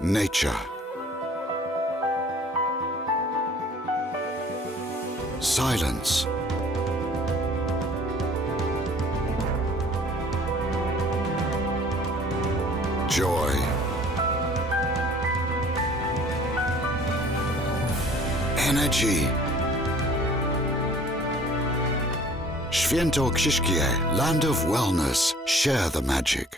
Nature. Silence. Joy. Energy. Świętokrzyskie, land of wellness. Share the magic.